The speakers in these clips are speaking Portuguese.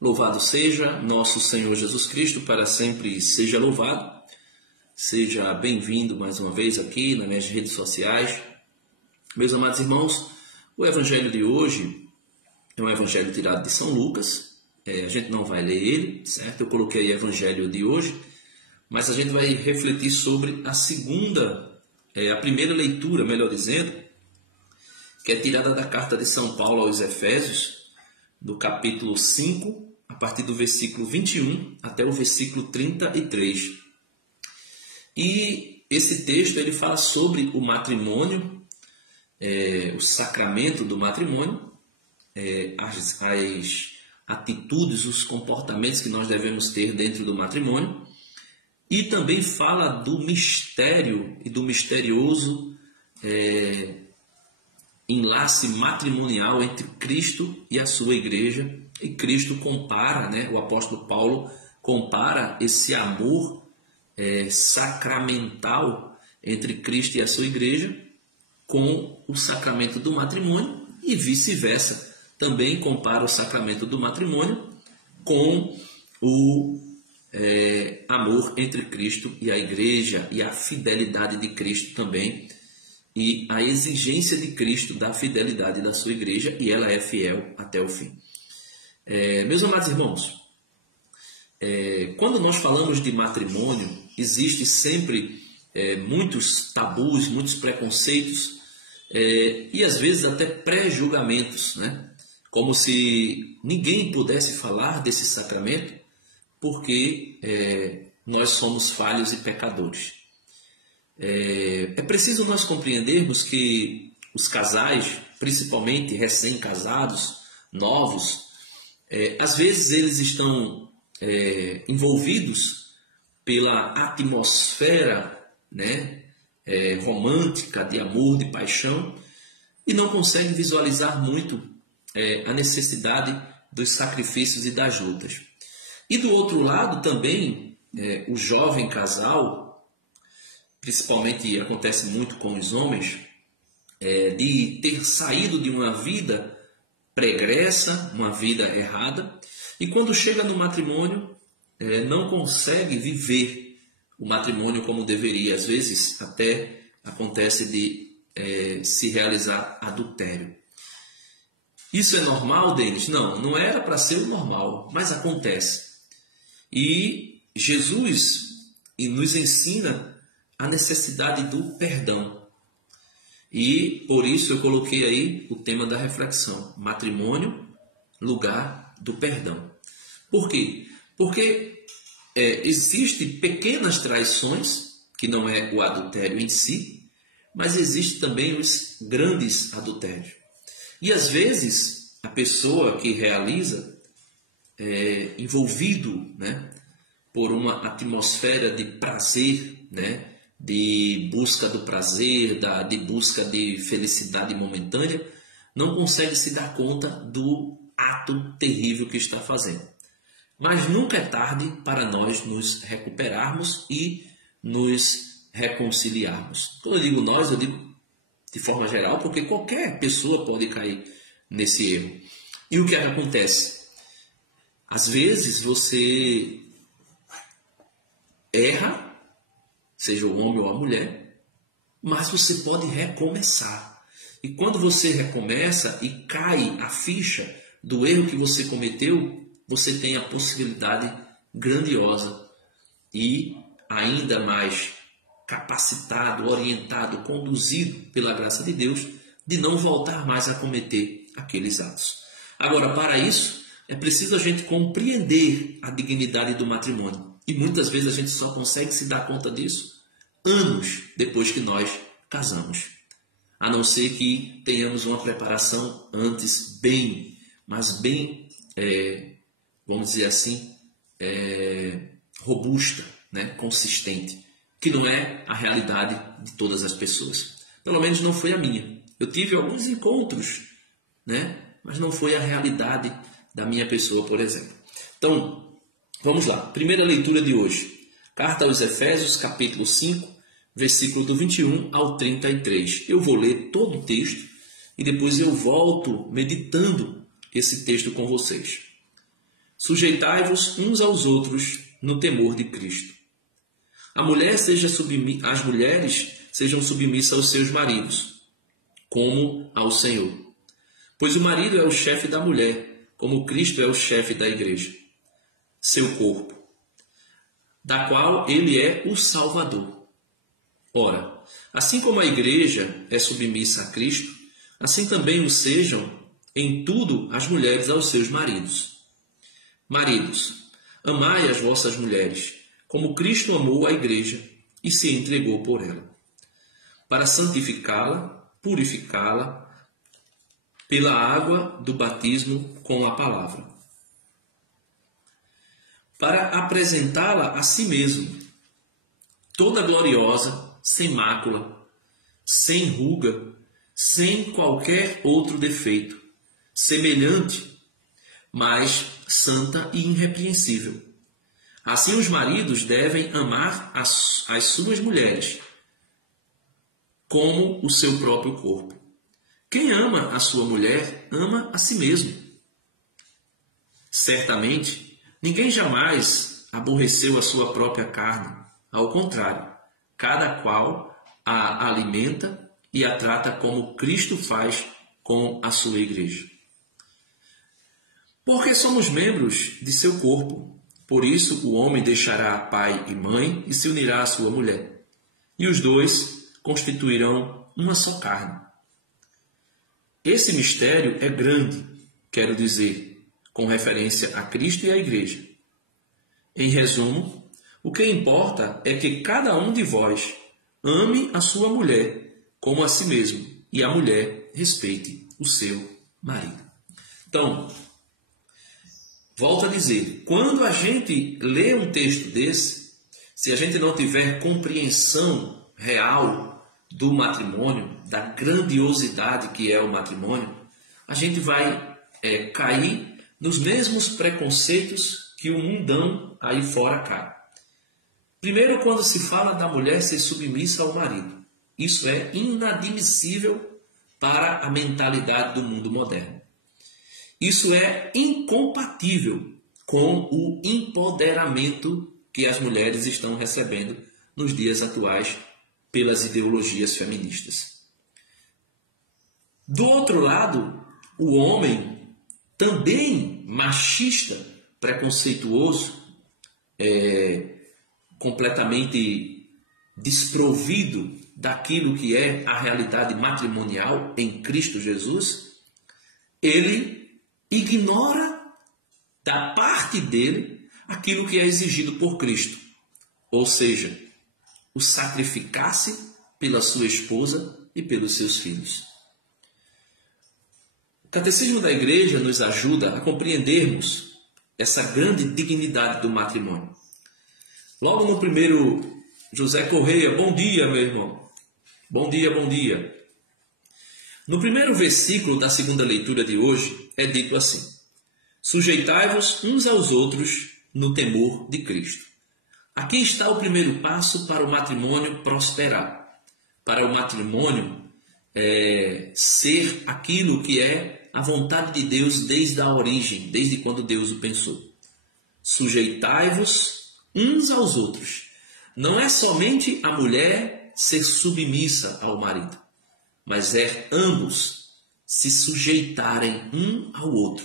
Louvado seja nosso Senhor Jesus Cristo, para sempre seja louvado. Seja bem-vindo mais uma vez aqui nas minhas redes sociais. Meus amados irmãos, o evangelho de hoje é um evangelho tirado de São Lucas. A gente não vai ler ele, certo? Eu coloquei o evangelho de hoje, mas a gente vai refletir sobre a primeira leitura, melhor dizendo, que é tirada da carta de São Paulo aos Efésios, do capítulo 5, a partir do versículo 21 até o versículo 33. E esse texto ele fala sobre o matrimônio, o sacramento do matrimônio, as atitudes, os comportamentos que nós devemos ter dentro do matrimônio, e também fala do mistério e do misterioso enlace matrimonial entre Cristo e a sua igreja. E Cristo compara, o apóstolo Paulo compara esse amor sacramental entre Cristo e a sua igreja com o sacramento do matrimônio, e vice-versa. Também compara o sacramento do matrimônio com o amor entre Cristo e a igreja, e a fidelidade de Cristo também, e a exigência de Cristo da fidelidade da sua igreja, e ela é fiel até o fim. Meus amados irmãos, quando nós falamos de matrimônio, existe sempre muitos tabus, muitos preconceitos, e às vezes até pré-julgamentos, como se ninguém pudesse falar desse sacramento, porque nós somos falhos e pecadores. É preciso nós compreendermos que os casais, principalmente recém-casados, novos, às vezes eles estão envolvidos pela atmosfera romântica, de amor, de paixão, e não conseguem visualizar muito a necessidade dos sacrifícios e das lutas. E do outro lado também, o jovem casal, principalmente acontece muito com os homens, de ter saído de uma vida pregressa, uma vida errada, e quando chega no matrimônio, não consegue viver o matrimônio como deveria. Às vezes até acontece de se realizar adultério. Isso é normal, Denis? Não, não era para ser o normal, mas acontece. E Jesus nos ensina a necessidade do perdão. E por isso eu coloquei aí o tema da reflexão: matrimônio, lugar do perdão. Por quê? Porque existem pequenas traições, que não é o adultério em si, mas existem também os grandes adultérios. E às vezes a pessoa que realiza envolvido por uma atmosfera de prazer, de busca do prazer, de busca de felicidade momentânea, não consegue se dar conta do ato terrível que está fazendo. Mas nunca é tarde para nós nos recuperarmos e nos reconciliarmos. Quando eu digo nós, eu digo de forma geral, porque qualquer pessoa pode cair nesse erro. E o que acontece? Às vezes você erra, seja o homem ou a mulher, mas você pode recomeçar. E quando você recomeça e cai a ficha do erro que você cometeu, você tem a possibilidade grandiosa e ainda mais capacitado, orientado, conduzido pela graça de Deus, de não voltar mais a cometer aqueles atos. Agora, para isso, é preciso a gente compreender a dignidade do matrimônio. E muitas vezes a gente só consegue se dar conta disso anos depois que nós casamos. A não ser que tenhamos uma preparação antes mas bem, vamos dizer assim, robusta, consistente, que não é a realidade de todas as pessoas. Pelo menos não foi a minha. Eu tive alguns encontros, mas não foi a realidade da minha pessoa, por exemplo. Então, vamos lá. Primeira leitura de hoje. Carta aos Efésios, capítulo 5, versículo do 21 ao 33. Eu vou ler todo o texto e depois eu volto meditando esse texto com vocês. Sujeitai-vos uns aos outros no temor de Cristo. As mulheres sejam submissas aos seus maridos, como ao Senhor. Pois o marido é o chefe da mulher, como Cristo é o chefe da igreja, seu corpo, da qual ele é o Salvador. Ora, assim como a igreja é submissa a Cristo, assim também o sejam em tudo as mulheres aos seus maridos. Maridos, amai as vossas mulheres, como Cristo amou a igreja e se entregou por ela, para santificá-la, purificá-la pela água do batismo com a palavra, para apresentá-la a si mesmo, toda gloriosa, sem mácula, sem ruga, sem qualquer outro defeito, semelhante, mas santa e irrepreensível. Assim os maridos devem amar as suas mulheres como o seu próprio corpo. Quem ama a sua mulher, ama a si mesmo. Certamente, ninguém jamais aborreceu a sua própria carne. Ao contrário, cada qual a alimenta e a trata como Cristo faz com a sua igreja. Porque somos membros de seu corpo. Por isso o homem deixará pai e mãe e se unirá à sua mulher. E os dois constituirão uma só carne. Esse mistério é grande, quero dizer, com referência a Cristo e à igreja. Em resumo, o que importa é que cada um de vós ame a sua mulher como a si mesmo e a mulher respeite o seu marido. Então, volto a dizer, quando a gente lê um texto desse, se a gente não tiver compreensão real do matrimônio, da grandiosidade que é o matrimônio, a gente vai cair nos mesmos preconceitos que o mundão aí fora cai. Primeiro, quando se fala da mulher ser submissa ao marido. Isso é inadmissível para a mentalidade do mundo moderno. Isso é incompatível com o empoderamento que as mulheres estão recebendo nos dias atuais pelas ideologias feministas. Do outro lado, o homem, também machista, preconceituoso, completamente desprovido daquilo que é a realidade matrimonial em Cristo Jesus, ele ignora da parte dele aquilo que é exigido por Cristo, ou seja, o sacrificar-se pela sua esposa e pelos seus filhos. O Catecismo da Igreja nos ajuda a compreendermos essa grande dignidade do matrimônio. Logo no primeiro, José Correia, bom dia, meu irmão. Bom dia, bom dia. No primeiro versículo da segunda leitura de hoje é dito assim: sujeitai-vos uns aos outros no temor de Cristo. Aqui está o primeiro passo para o matrimônio prosperar, para o matrimônio ser aquilo que é a vontade de Deus desde a origem, desde quando Deus o pensou. Sujeitai-vos uns aos outros. Não é somente a mulher ser submissa ao marido, mas é ambos se sujeitarem um ao outro.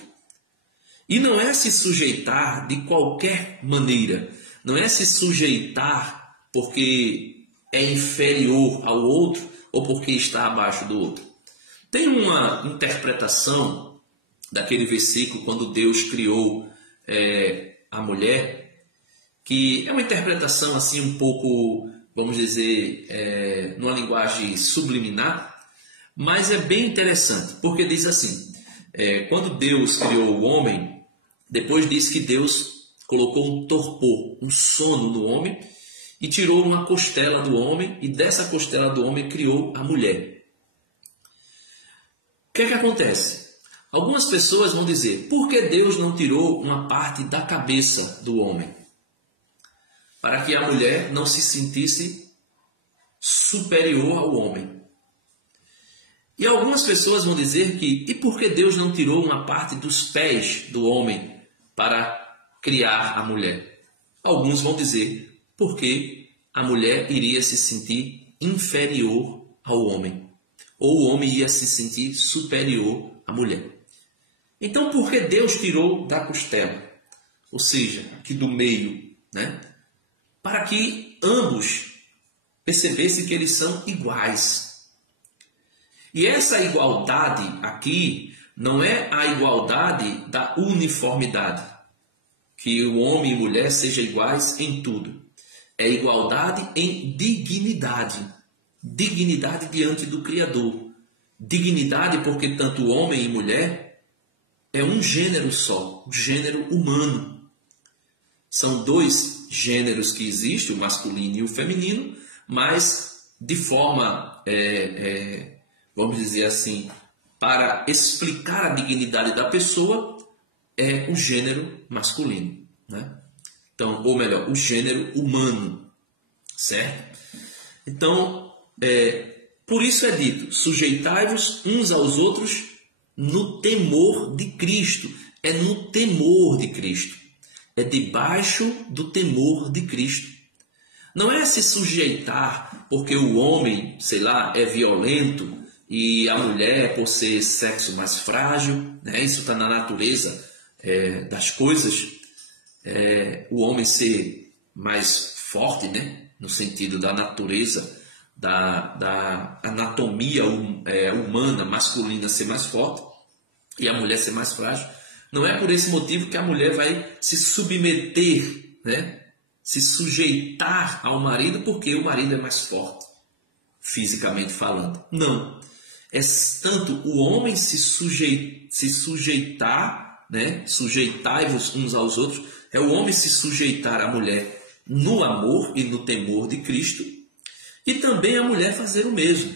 E não é se sujeitar de qualquer maneira, não é se sujeitar porque é inferior ao outro ou porque está abaixo do outro. Tem uma interpretação daquele versículo quando Deus criou a mulher, que é uma interpretação assim um pouco, vamos dizer, numa linguagem subliminar, mas é bem interessante, porque diz assim, quando Deus criou o homem, depois diz que Deus colocou um torpor, um sono no homem, e tirou uma costela do homem, e dessa costela do homem criou a mulher. O que é que acontece? Algumas pessoas vão dizer, por que Deus não tirou uma parte da cabeça do homem? Para que a mulher não se sentisse superior ao homem. E algumas pessoas vão dizer que, e por que Deus não tirou uma parte dos pés do homem para criar a mulher? Alguns vão dizer porque a mulher iria se sentir inferior ao homem, ou o homem ia se sentir superior à mulher. Então, por que Deus tirou da costela? Ou seja, aqui do meio, né? Para que ambos percebessem que eles são iguais. E essa igualdade aqui não é a igualdade da uniformidade, que o homem e mulher sejam iguais em tudo. É igualdade em dignidade. Dignidade diante do Criador. Dignidade porque tanto homem e mulher é um gênero só, o gênero humano. São dois gêneros que existem, o masculino e o feminino, mas de forma, vamos dizer assim, para explicar a dignidade da pessoa, é o gênero masculino, né? Então, ou melhor, o gênero humano, certo? Então, por isso é dito, sujeitai-vos uns aos outros no temor de Cristo. É no temor de Cristo. É debaixo do temor de Cristo. Não é se sujeitar porque o homem, sei lá, é violento e a mulher, por ser sexo mais frágil, né? Isso está na natureza das coisas. O homem ser mais forte, né? No sentido da natureza, da anatomia humana masculina ser mais forte e a mulher ser mais frágil. Não é por esse motivo que a mulher vai se submeter, né? Se sujeitar ao marido porque o marido é mais forte, fisicamente falando. Não. É tanto o homem se sujeitar, né? Sujeitai-vos uns aos outros. É o homem se sujeitar à mulher no amor e no temor de Cristo. E também a mulher fazer o mesmo.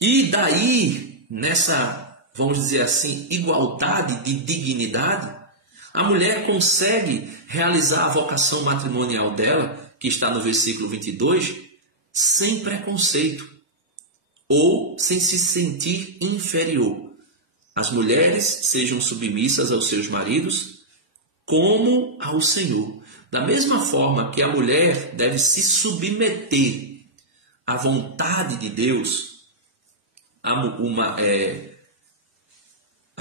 E daí, nessa, vamos dizer assim, igualdade de dignidade, a mulher consegue realizar a vocação matrimonial dela, que está no versículo 22, sem preconceito ou sem se sentir inferior. As mulheres sejam submissas aos seus maridos como ao Senhor. Da mesma forma que a mulher deve se submeter à vontade de Deus, a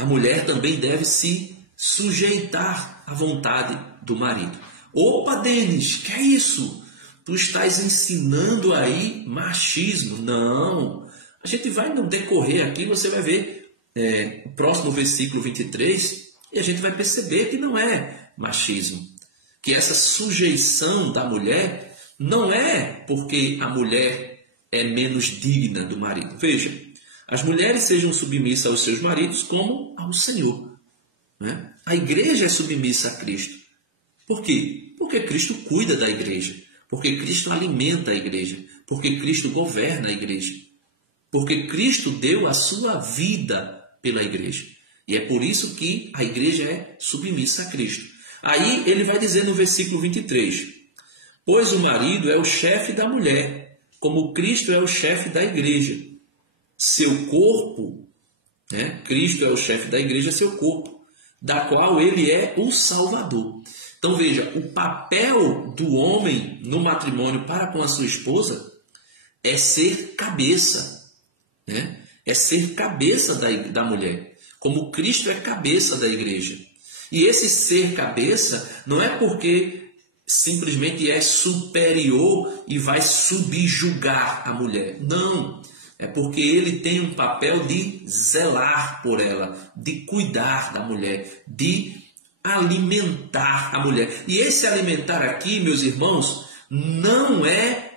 mulher também deve se sujeitar à vontade do marido. Opa, Denis, que é isso? Tu estás ensinando aí machismo? Não. A gente vai no decorrer aqui, você vai ver o próximo versículo 23 e a gente vai perceber que não é machismo. Que essa sujeição da mulher não é porque a mulher é menos digna do marido. Veja, as mulheres sejam submissas aos seus maridos como ao Senhor, né? A igreja é submissa a Cristo. Por quê? Porque Cristo cuida da igreja. Porque Cristo alimenta a igreja. Porque Cristo governa a igreja. Porque Cristo deu a sua vida pela igreja. E é por isso que a igreja é submissa a Cristo. Aí ele vai dizer no versículo 23, pois o marido é o chefe da mulher, como Cristo é o chefe da igreja. Seu corpo, né? Cristo é o chefe da igreja, seu corpo, da qual ele é o Salvador. Então veja, o papel do homem no matrimônio para com a sua esposa é ser cabeça, né? É ser cabeça da mulher, como Cristo é cabeça da igreja. E esse ser cabeça não é porque simplesmente é superior e vai subjugar a mulher. Não, é porque ele tem um papel de zelar por ela, de cuidar da mulher, de alimentar a mulher. E esse alimentar aqui, meus irmãos, não é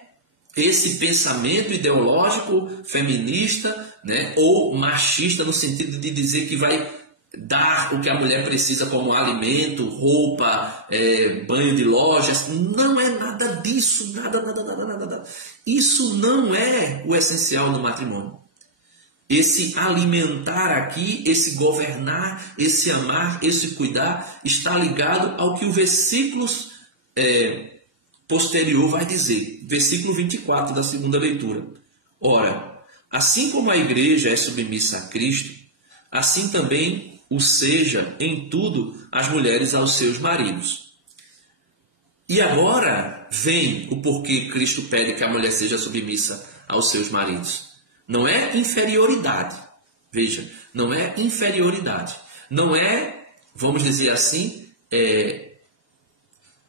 esse pensamento ideológico feminista, né, ou machista, no sentido de dizer que vai dar o que a mulher precisa como alimento, roupa, banho de lojas. Não é nada disso, nada. Isso não é o essencial no matrimônio. Esse alimentar aqui, esse governar, esse amar, esse cuidar, está ligado ao que o versículo posterior vai dizer. Versículo 24 da segunda leitura. Ora, assim como a igreja é submissa a Cristo, assim também ou seja, em tudo, as mulheres aos seus maridos. E agora vem o porquê Cristo pede que a mulher seja submissa aos seus maridos. Não é inferioridade. Veja, não é inferioridade. Não é, vamos dizer assim,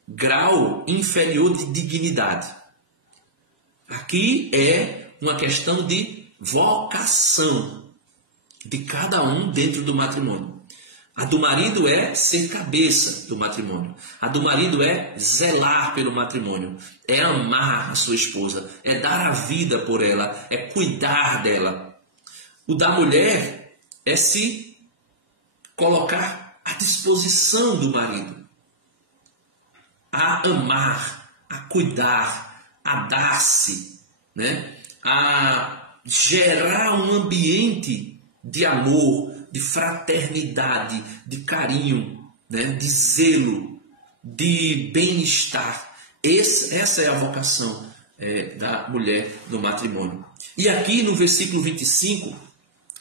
grau inferior de dignidade. Aqui é uma questão de vocação de cada um dentro do matrimônio. A do marido é ser cabeça do matrimônio. A do marido é zelar pelo matrimônio. É amar a sua esposa. É dar a vida por ela. É cuidar dela. O da mulher é se colocar à disposição do marido. A amar, a cuidar, a dar-se, né? A gerar um ambiente de amor, de fraternidade, de carinho, né? De zelo, de bem-estar. Essa é a vocação da mulher no matrimônio. E aqui no versículo 25,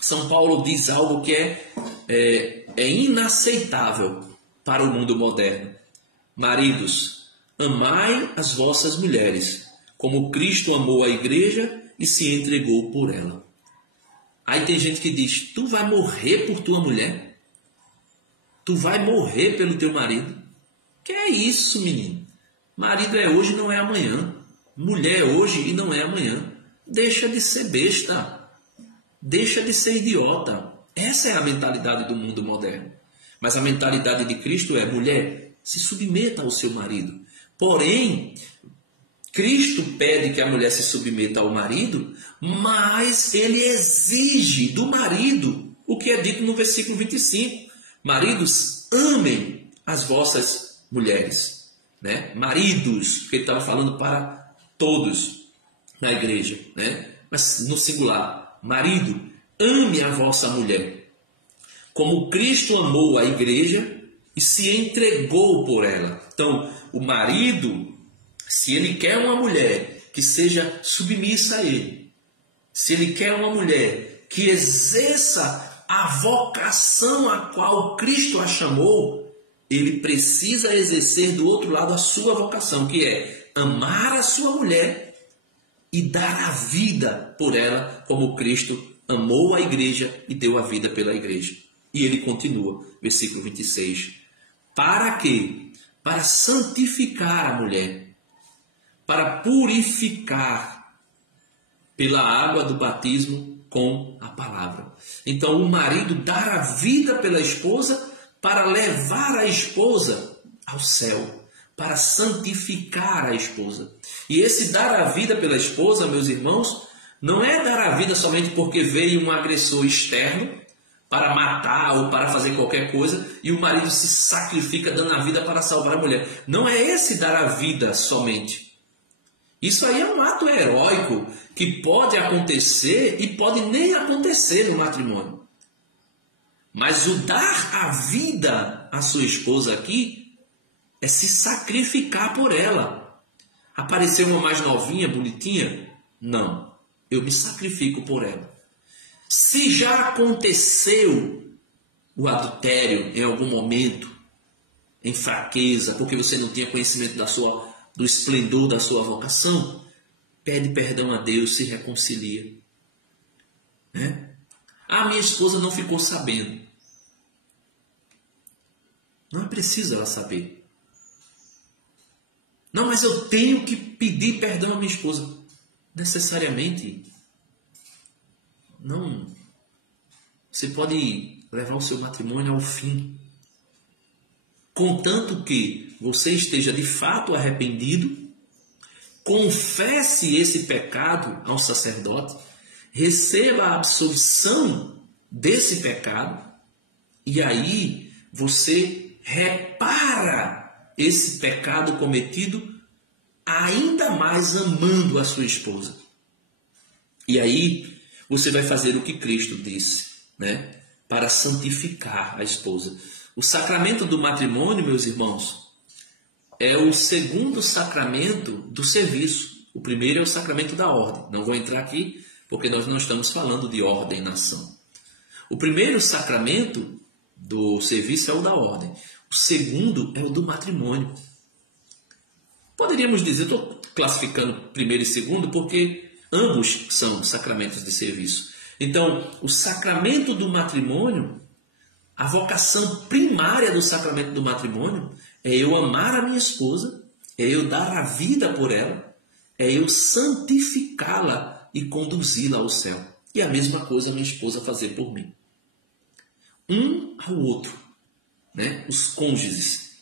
São Paulo diz algo que é inaceitável para o mundo moderno. Maridos, amai as vossas mulheres, como Cristo amou a igreja e se entregou por ela. Aí tem gente que diz, tu vai morrer por tua mulher? Tu vai morrer pelo teu marido? Que é isso, menino? Marido é hoje e não é amanhã. Mulher é hoje e não é amanhã. Deixa de ser besta. Deixa de ser idiota. Essa é a mentalidade do mundo moderno. Mas a mentalidade de Cristo é, mulher, se submeta ao seu marido. Porém, Cristo pede que a mulher se submeta ao marido, mas ele exige do marido o que é dito no versículo 25. Maridos, amem as vossas mulheres. Né? Maridos, porque ele estava falando para todos na igreja, né? Mas no singular, marido, ame a vossa mulher, como Cristo amou a igreja e se entregou por ela. Então, o marido, se ele quer uma mulher que seja submissa a ele, se ele quer uma mulher que exerça a vocação a qual Cristo a chamou, ele precisa exercer do outro lado a sua vocação, que é amar a sua mulher e dar a vida por ela, como Cristo amou a igreja e deu a vida pela igreja. E ele continua, versículo 26. Para quê? Para santificar a mulher, para purificar pela água do batismo com a palavra. Então o marido dar a vida pela esposa para levar a esposa ao céu, para santificar a esposa. E esse dar a vida pela esposa, meus irmãos, não é dar a vida somente porque veio um agressor externo para matar ou para fazer qualquer coisa e o marido se sacrifica dando a vida para salvar a mulher. Não é esse dar a vida somente. Isso aí é um ato heróico que pode acontecer e pode nem acontecer no matrimônio. Mas o dar a vida à sua esposa aqui é se sacrificar por ela. Apareceu uma mais novinha, bonitinha? Não. Eu me sacrifico por ela. Se já aconteceu o adultério em algum momento, em fraqueza, porque você não tinha conhecimento do esplendor da sua vocação, pede perdão a Deus, se reconcilia. Né? Ah, minha esposa não ficou sabendo. Não é preciso ela saber. Não, mas eu tenho que pedir perdão à minha esposa. Necessariamente, não. Você pode levar o seu matrimônio ao fim, contanto que você esteja de fato arrependido, confesse esse pecado ao sacerdote, receba a absolvição desse pecado, e aí você repara esse pecado cometido ainda mais amando a sua esposa. E aí você vai fazer o que Cristo disse, né? Para santificar a esposa. O sacramento do matrimônio, meus irmãos, é o segundo sacramento do serviço. O primeiro é o sacramento da ordem. Não vou entrar aqui porque nós não estamos falando de ordenação. O primeiro sacramento do serviço é o da ordem. O segundo é o do matrimônio. Poderíamos dizer, estou classificando primeiro e segundo porque ambos são sacramentos de serviço. Então, o sacramento do matrimônio, a vocação primária do sacramento do matrimônio é eu amar a minha esposa, é eu dar a vida por ela, é eu santificá-la e conduzi-la ao céu. E a mesma coisa a minha esposa fazer por mim. Um ao outro, né? Os cônjuges.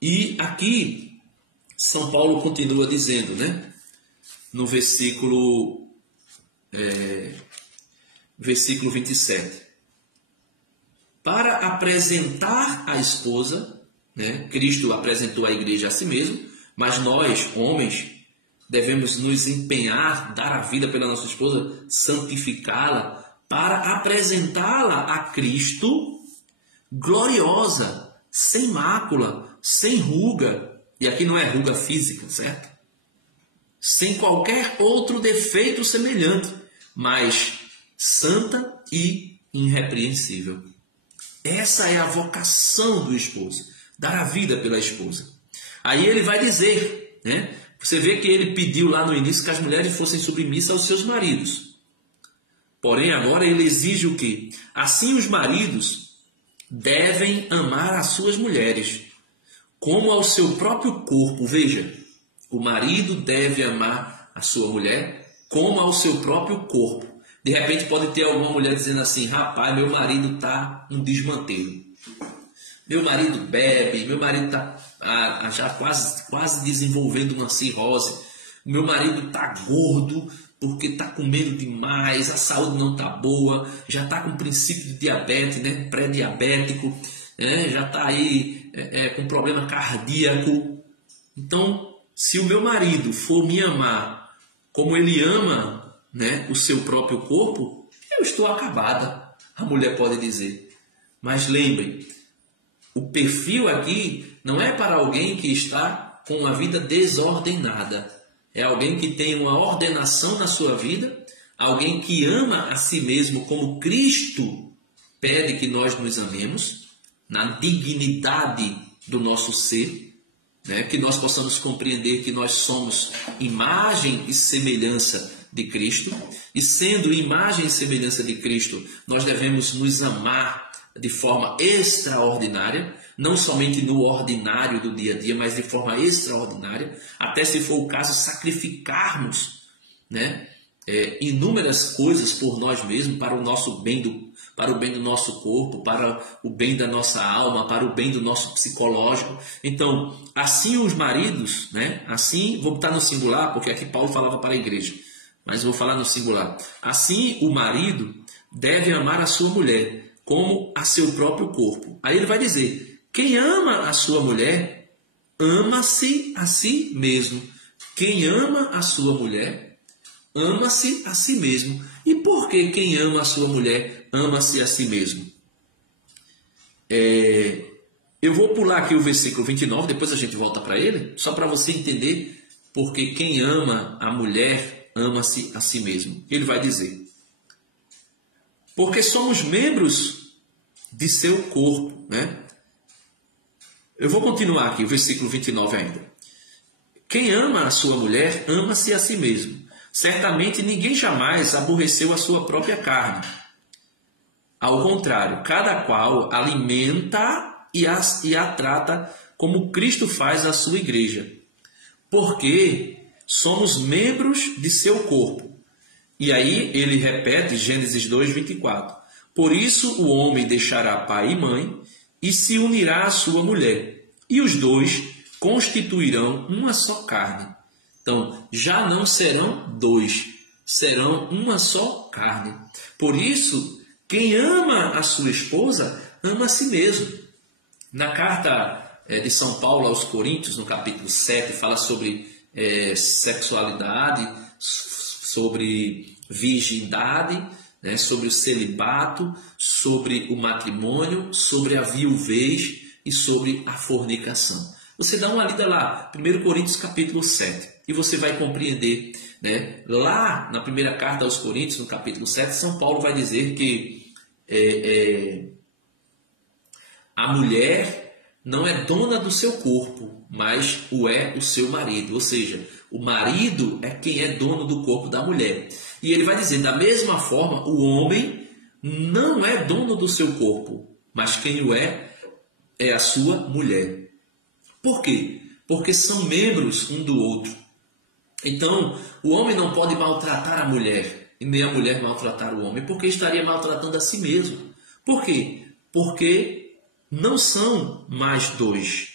E aqui, São Paulo continua dizendo, né? No versículo 27. Para apresentar a esposa, né? Cristo apresentou a igreja a si mesmo, mas nós, homens, devemos nos empenhar, dar a vida pela nossa esposa, santificá-la, para apresentá-la a Cristo gloriosa, sem mácula, sem ruga. E aqui não é ruga física, certo? Sem qualquer outro defeito semelhante, mas santa e irrepreensível. Essa é a vocação do esposo, dar a vida pela esposa. Aí ele vai dizer, né? Você vê que ele pediu lá no início que as mulheres fossem submissas aos seus maridos. Porém, agora ele exige o quê? Assim os maridos devem amar as suas mulheres, como ao seu próprio corpo. Veja, o marido deve amar a sua mulher como ao seu próprio corpo. De repente pode ter alguma mulher dizendo assim, rapaz, meu marido está um desmantelo. Meu marido bebe, meu marido está já quase desenvolvendo uma cirrose. Meu marido está gordo porque está comendo demais, a saúde não está boa, já está com princípio de diabetes, né? Pré-diabético, né? Já está aí com problema cardíaco. Então, se o meu marido for me amar como ele ama, né, o seu próprio corpo, eu estou acabada, a mulher pode dizer. Mas lembrem, o perfil aqui não é para alguém que está com uma vida desordenada. É alguém que tem uma ordenação na sua vida, alguém que ama a si mesmo como Cristo pede que nós nos amemos, na dignidade do nosso ser, né? Que nós possamos compreender que nós somos imagem e semelhança de Cristo, e sendo imagem e semelhança de Cristo, nós devemos nos amar de forma extraordinária, não somente no ordinário do dia a dia, mas de forma extraordinária, até se for o caso, sacrificarmos, né, inúmeras coisas por nós mesmos, para o nosso bem, para o bem do nosso corpo, para o bem da nossa alma, para o bem do nosso psicológico. Então, assim os maridos, né, assim, vou botar no singular, porque aqui Paulo falava para a igreja, mas vou falar no singular. Assim o marido deve amar a sua mulher como a seu próprio corpo. Aí ele vai dizer, quem ama a sua mulher, ama-se a si mesmo. Quem ama a sua mulher, ama-se a si mesmo. E por que quem ama a sua mulher, ama-se a si mesmo? Eu vou pular aqui o versículo 29, depois a gente volta para ele, só para você entender porque quem ama a mulher, ama-se a si mesmo. Ele vai dizer, porque somos membros de seu corpo, né? Eu vou continuar aqui, o versículo 29 ainda. Quem ama a sua mulher, ama-se a si mesmo. Certamente ninguém jamais aborreceu a sua própria carne. Ao contrário, cada qual alimenta e a trata como Cristo faz a sua igreja. Porque somos membros de seu corpo. E aí ele repete Gênesis 2, 24. Por isso o homem deixará pai e mãe e se unirá à sua mulher. E os dois constituirão uma só carne. Então, já não serão dois, serão uma só carne. Por isso, quem ama a sua esposa, ama a si mesmo. Na carta de São Paulo aos Coríntios, no capítulo 7, fala sobre sexualidade, sobre virgindade, né, sobre o celibato, sobre o matrimônio, sobre a viuvez e sobre a fornicação. Você dá uma lida lá, 1 Coríntios capítulo 7, e você vai compreender, né, lá na primeira carta aos Coríntios, no capítulo 7, São Paulo vai dizer que a mulher não é dona do seu corpo, mas o é o seu marido. Ou seja, o marido é quem é dono do corpo da mulher. E ele vai dizer, da mesma forma, o homem não é dono do seu corpo, mas quem o é a sua mulher. Por quê? Porque são membros um do outro. Então, o homem não pode maltratar a mulher, e nem a mulher maltratar o homem, porque estaria maltratando a si mesmo. Por quê? Porque não são mais dois,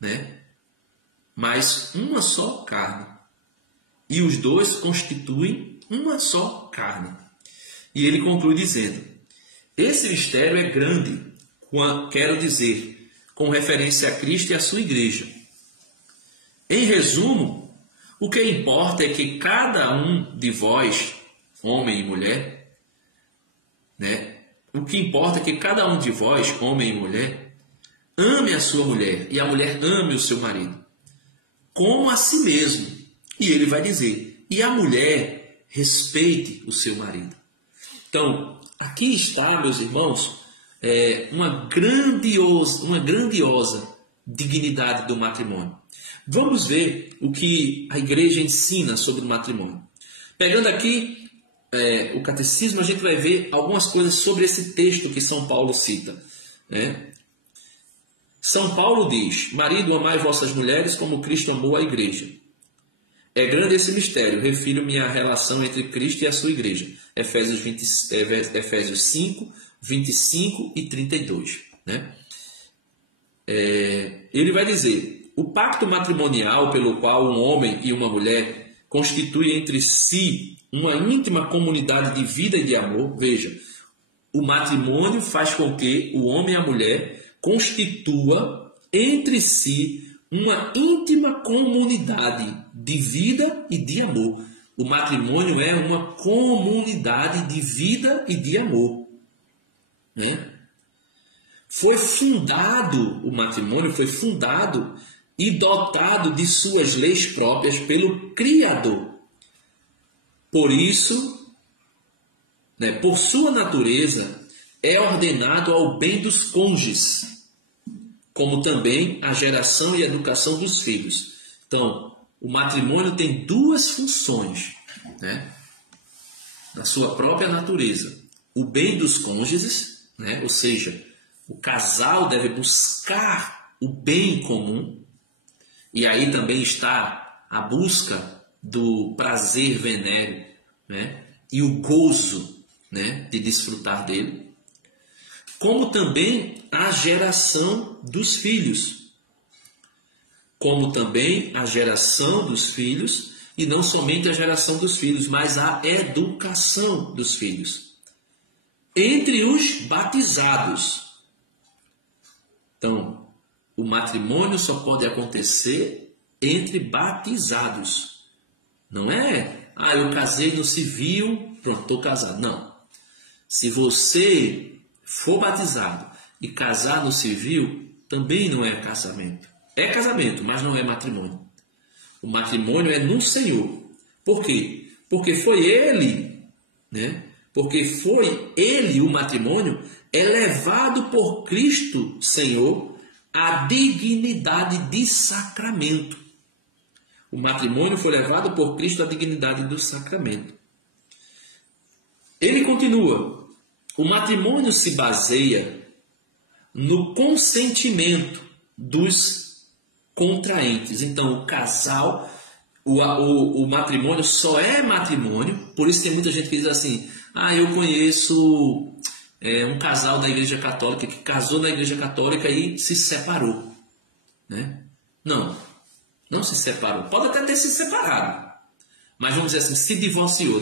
né? Mas uma só carne. E os dois constituem uma só carne. E ele conclui dizendo, esse mistério é grande, quero dizer, com referência a Cristo e a sua igreja. Em resumo, o que importa é que cada um de vós, homem e mulher, né? O que importa é que cada um de vós, homem e mulher, ame a sua mulher e a mulher ame o seu marido, como a si mesmo. E ele vai dizer, e a mulher respeite o seu marido. Então, aqui está, meus irmãos, uma grandiosa dignidade do matrimônio. Vamos ver o que a igreja ensina sobre o matrimônio. Pegando aqui o catecismo, a gente vai ver algumas coisas sobre esse texto que São Paulo cita, né? São Paulo diz, marido, amai vossas mulheres como Cristo amou a igreja. É grande esse mistério, refiro-me à relação entre Cristo e a sua igreja. Efésios 5, 25 e 32. Né? Ele vai dizer, o pacto matrimonial pelo qual um homem e uma mulher constituem entre si uma íntima comunidade de vida e de amor. Veja, o matrimônio faz com que o homem e a mulher constitua entre si uma íntima comunidade de vida e de amor. O matrimônio é uma comunidade de vida e de amor. Né? O matrimônio foi fundado e dotado de suas leis próprias pelo Criador. Por isso, por sua natureza, é ordenado ao bem dos cônjuges, como também a geração e a educação dos filhos. Então, o matrimônio tem duas funções, né? Da sua própria natureza. O bem dos cônjuges, né? Ou seja, o casal deve buscar o bem comum, e aí também está a busca do prazer venéreo, né? E o gozo, né? De desfrutar dele. Como também a geração dos filhos. E não somente a geração dos filhos, mas a educação dos filhos. Entre os batizados. Então, o matrimônio só pode acontecer entre batizados. Não é, eu casei no civil, pronto, estou casado. Não. Se você for batizado e casar no civil, também não é casamento. É casamento, mas não é matrimônio. O matrimônio é no Senhor. Por quê? Porque foi Ele, né? Porque foi Ele, o matrimônio, elevado por Cristo, Senhor, à dignidade de sacramento. O matrimônio foi levado por Cristo à dignidade do sacramento. Ele continua. O matrimônio se baseia no consentimento dos contraentes. Então, o casal, o matrimônio só é matrimônio. Por isso tem muita gente que diz assim, eu conheço um casal da Igreja Católica que casou na Igreja Católica e se separou. Né? Não se separou. Pode até ter se separado. Mas vamos dizer assim, se divorciou.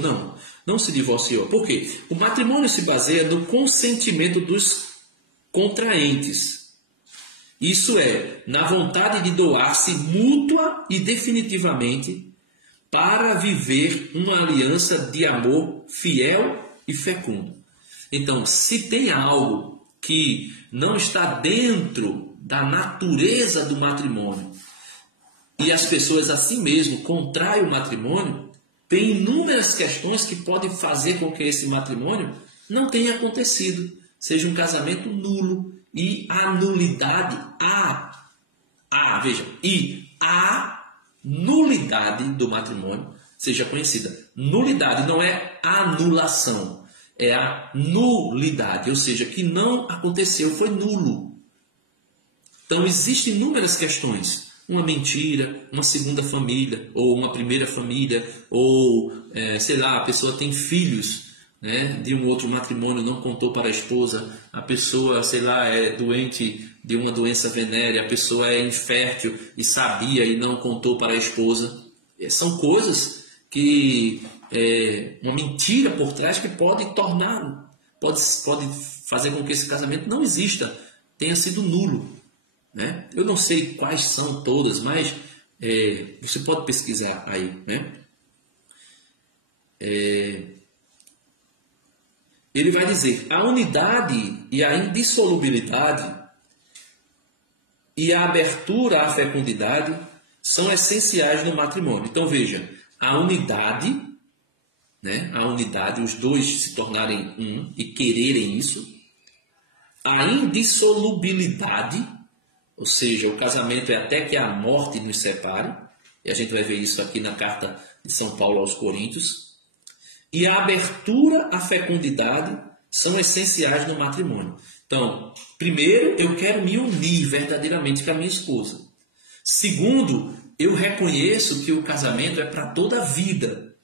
Não se divorciou. Por quê? O matrimônio se baseia no consentimento dos contraentes. Isso é, na vontade de doar-se mútua e definitivamente para viver uma aliança de amor fiel e fecundo. Então, se tem algo que não está dentro da natureza do matrimônio e as pessoas assim mesmo contraem o matrimônio, tem inúmeras questões que podem fazer com que esse matrimônio não tenha acontecido, seja um casamento nulo e a nulidade, e a nulidade do matrimônio seja conhecida. Nulidade não é anulação, é a nulidade, ou seja, que não aconteceu, foi nulo. Então existem inúmeras questões. Uma mentira, uma segunda família, ou uma primeira família, ou, sei lá, a pessoa tem filhos, né, de um outro matrimônio, não contou para a esposa, a pessoa, sei lá, é doente de uma doença venérea, a pessoa é infértil e sabia e não contou para a esposa. São coisas que, uma mentira por trás que pode pode fazer com que esse casamento não exista, tenha sido nulo. Né? Eu não sei quais são todas, mas você pode pesquisar aí. Né? Ele vai dizer: a unidade e a indissolubilidade e a abertura à fecundidade são essenciais no matrimônio. Então veja, a unidade, né? A unidade, os dois se tornarem um e quererem isso. A indissolubilidade, ou seja, o casamento é até que a morte nos separe, e a gente vai ver isso aqui na carta de São Paulo aos Coríntios. E a abertura à fecundidade são essenciais no matrimônio. Então, primeiro, eu quero me unir verdadeiramente com a minha esposa. Segundo, eu reconheço que o casamento é para toda a vida.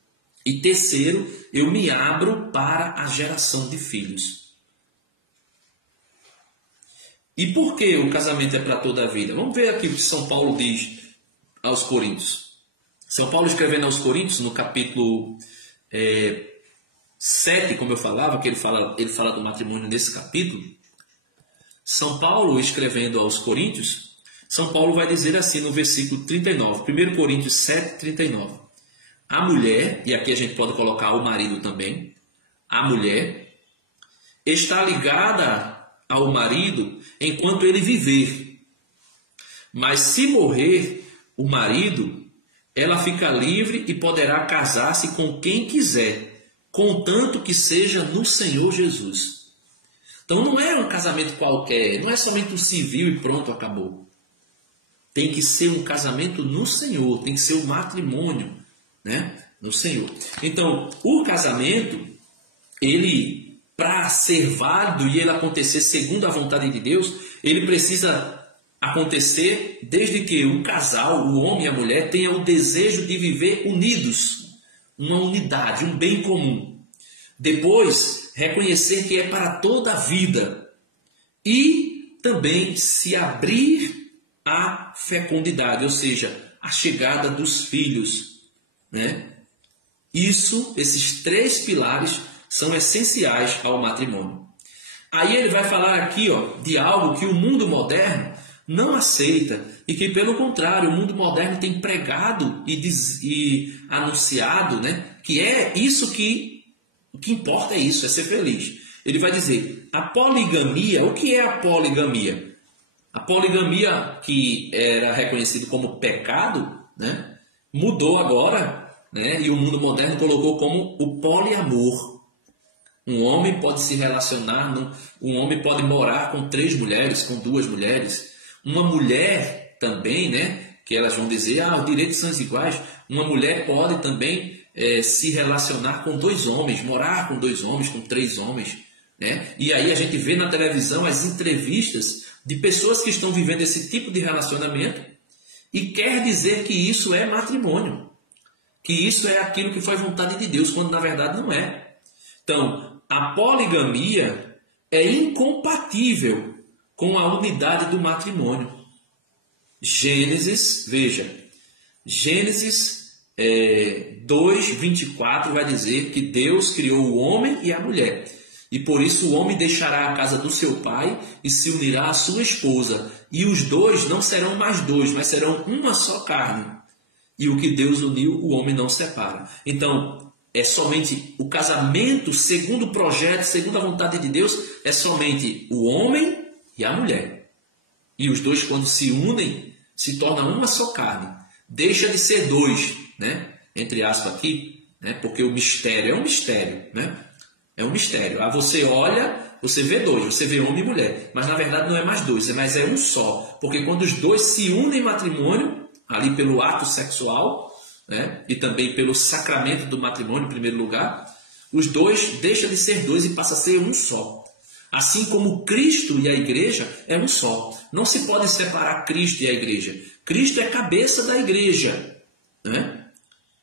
E terceiro, eu me abro para a geração de filhos. E por que o casamento é para toda a vida? Vamos ver aqui o que São Paulo diz aos Coríntios. São Paulo escrevendo aos Coríntios, no capítulo 7, como eu falava, que ele fala do matrimônio nesse capítulo. São Paulo escrevendo aos Coríntios, São Paulo vai dizer assim no versículo 39, 1 Coríntios 7, 39. A mulher, e aqui a gente pode colocar o marido também, a mulher está ligada ao marido enquanto ele viver. Mas se morrer o marido, ela fica livre e poderá casar-se com quem quiser, contanto que seja no Senhor Jesus. Então não é um casamento qualquer, não é somente um civil e pronto, acabou. Tem que ser um casamento no Senhor, tem que ser um matrimônio, né, no Senhor. Então, o casamento, ele, para ser válido e ele acontecer segundo a vontade de Deus, ele precisa acontecer desde que o casal, o homem e a mulher, tenham o desejo de viver unidos, uma unidade, um bem comum. Depois, reconhecer que é para toda a vida e também se abrir à fecundidade, ou seja, a chegada dos filhos, né? Esses três pilares são essenciais ao matrimônio. Aí ele vai falar aqui, de algo que o mundo moderno não aceita e que, pelo contrário, o mundo moderno tem pregado e anunciado, né, que é isso que o que importa é isso, é ser feliz. Ele vai dizer, a poligamia, o que é a poligamia? A poligamia, que era reconhecida como pecado, né, mudou agora, né, e o mundo moderno colocou como o poliamor. Um homem pode se relacionar, um homem pode morar com 3 mulheres, com 2 mulheres. Uma mulher também, né, que elas vão dizer, os direitos são iguais. Uma mulher pode também se relacionar com 2 homens, morar com 2 homens, com 3 homens. Né? E aí a gente vê na televisão as entrevistas de pessoas que estão vivendo esse tipo de relacionamento e quer dizer que isso é matrimônio, que isso é aquilo que foi vontade de Deus, quando na verdade não é. Então, a poligamia é incompatível com a unidade do matrimônio. Gênesis 2:24 vai dizer que Deus criou o homem e a mulher. E por isso o homem deixará a casa do seu pai e se unirá à sua esposa. E os dois não serão mais 2, mas serão uma só carne. E o que Deus uniu, o homem não separa. Então, é somente o casamento, segundo o projeto, segundo a vontade de Deus, é somente o homem e a mulher. E os dois, quando se unem, se tornam uma só carne. Deixa de ser 2, né? Entre aspas aqui, né? Porque o mistério é um mistério, né? É um mistério. Você olha Você vê dois, você vê homem e mulher. Mas na verdade não é mais dois, mas é um só. Porque quando os dois se unem em matrimônio, ali pelo ato sexual, né, e também pelo sacramento do matrimônio, em primeiro lugar, os dois deixam de ser dois e passam a ser um só. Assim como Cristo e a igreja é um só. Não se pode separar Cristo e a igreja. Cristo é a cabeça da igreja, né?